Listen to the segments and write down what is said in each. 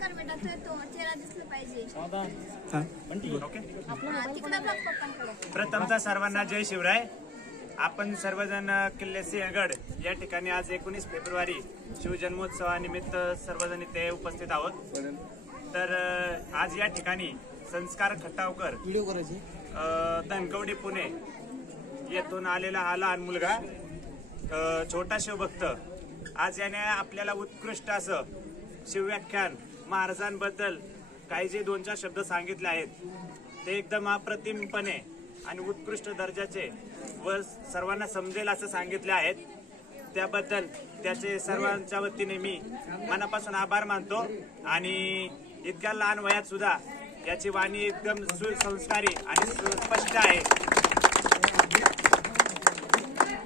कर बेटा, तो चेहरा दिसला पाहिजे. प्रथमतः सर्वांना जय शिवराय. आपण सर्वजण किल्ले सिंहगड या ठिकाणी आज 19 फेब्रुवारी शिवजन्मोत्सवानिमित्त सर्वजण इथे उपस्थित आहोत. तर आज या ठिकाणी संस्कार खटावकर धनकवडी पुणे येथून आलेला हा लहान मुलगा छोटा शिवभक्त आज याने आपल्याला उत्कृष्ट असं शिवव्याख्यान महाराजांबद्दल काही जे 2-4 शब्द सांगितले आहेत ते एकदम अप्रतिमपणे आणि उत्कृष्ट दर्जाचे व सर्वांना समजेल असं सांगितले आहेत. त्याबद्दल त्याचे सर्वांच्या वतीने मी मनापासून आभार मानतो. आणि इतक्या लहान वयात सुद्धा याची वाणी एकदम सुसंस्कारी आणि सुस्पष्ट आहे.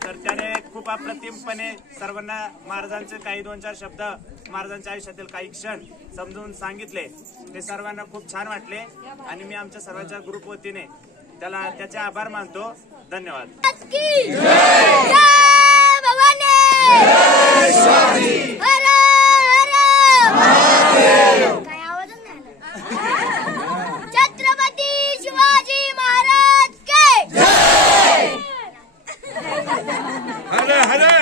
तर त्याने खूप अप्रतिमपणे सर्वांना महाराजांचे काही 2-4 शब्द महाराजांच्या आयुष्यातील काही क्षण समजून सांगितले. ते सर्वांना खूप छान वाटले आणि मी आमच्या सर्वांच्या ग्रुप वतीने त्याचे आभार मानतो. धन्यवाद. छत्रपती शिवाजी महाराज के जय. हरे हरे